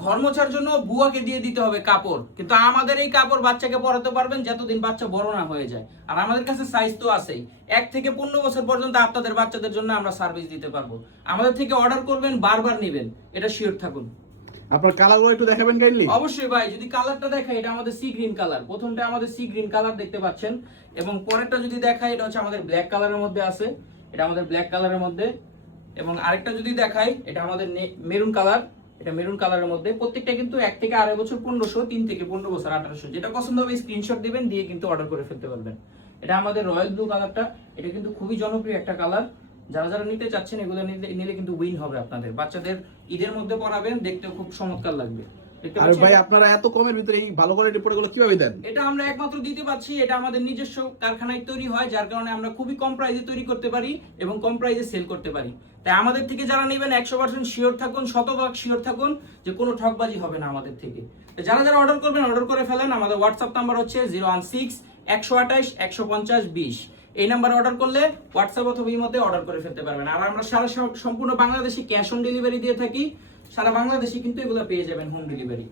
ঘর মোছার জন্য বুয়াকে দিয়ে দিতে হবে কাপড়, কিন্তু আমাদের এই কাপড় বাচ্চাকে পরাতে পারবেন যতদিন বাচ্চা বড় না হয়ে যায়। আর আমাদের কাছে সাইজ তো আছেই, 1 থেকে 15 বছর পর্যন্ত আপনাদের বাচ্চাদের জন্য আমরা সার্ভিস দিতে পারবো। আমাদের থেকে অর্ডার করবেন, বারবার নেবেন, এটা শিওর থাকুন। আপনার কালারগুলো একটু দেখাবেন কাইন্ডলি। অবশ্যই ভাই, যদি কালারটা দেখাই, এটা আমাদের সি গ্রিন কালার। প্রথমটা আমাদের সি গ্রিন কালার দেখতে পাচ্ছেন, এবং পরেরটা যদি দেখাই, এটা হচ্ছে আমাদের ব্ল্যাক কালারের মধ্যে আছে, এটা আমাদের ব্ল্যাক কালারের মধ্যে। এবং আরেকটা যদি দেখাই, এটা আমাদের মেরুন কালার, এটা মেরুন কালারের মধ্যে। প্রত্যেকটা কিন্তু 1 থেকে 2.5 বছর 1500, 3 থেকে 15 বছর 1800, যেটা পছন্দ হবে স্ক্রিনশট দিবেন, দিয়ে কিন্তু অর্ডার করে ফেলতে পারবেন। এটা আমাদের রয়্যাল ব্লু কালারটা, এটা কিন্তু খুবই জনপ্রিয় একটা কালার। যারা যারা নিতে চাচ্ছেন, এগুলো নিলে কিন্তু উইন হবে আপনাদের। বাচ্চাদের ঈদের মধ্যে পরাবেন, দেখতে খুব চমৎকার লাগবে। আর ভাই আপনারা এত কমের ভিতরে এই ভালো কোয়ালিটির প্রোডাক্টগুলো কিভাবে দেন? এটা আমরা একমাত্র দিতে পারছি, এটা আমাদের নিজস্ব কারখানায় তৈরি হয়, যার কারণে আমরা খুবই কম প্রাইসে তৈরি করতে পারি এবং কম প্রাইসে সেল করতে পারি। তাই আমাদের থেকে যারা নেবেন 100% শিওর থাকুন, শতভাগ শিওর থাকুন যে কোনো ঠকবাজি হবে না আমাদের থেকে। যারা যারা অর্ডার করবেন, অর্ডার করে ফেলেন। আমাদের হোয়াটসঅ্যাপ নাম্বার হচ্ছে 016 128 150 20। এই নাম্বারে অর্ডার করলে হোয়াটসঅ্যাপ অথবা ইমোতে অর্ডার করে ফেলতে পারবেন। আর আমরা সম্পূর্ণ বাংলাদেশে ক্যাশ অন ডেলিভারি দিয়ে থাকি। সারা বাংলাদেশে কিন্তু এগুলো পেয়ে যাবেন হোম ডেলিভারি।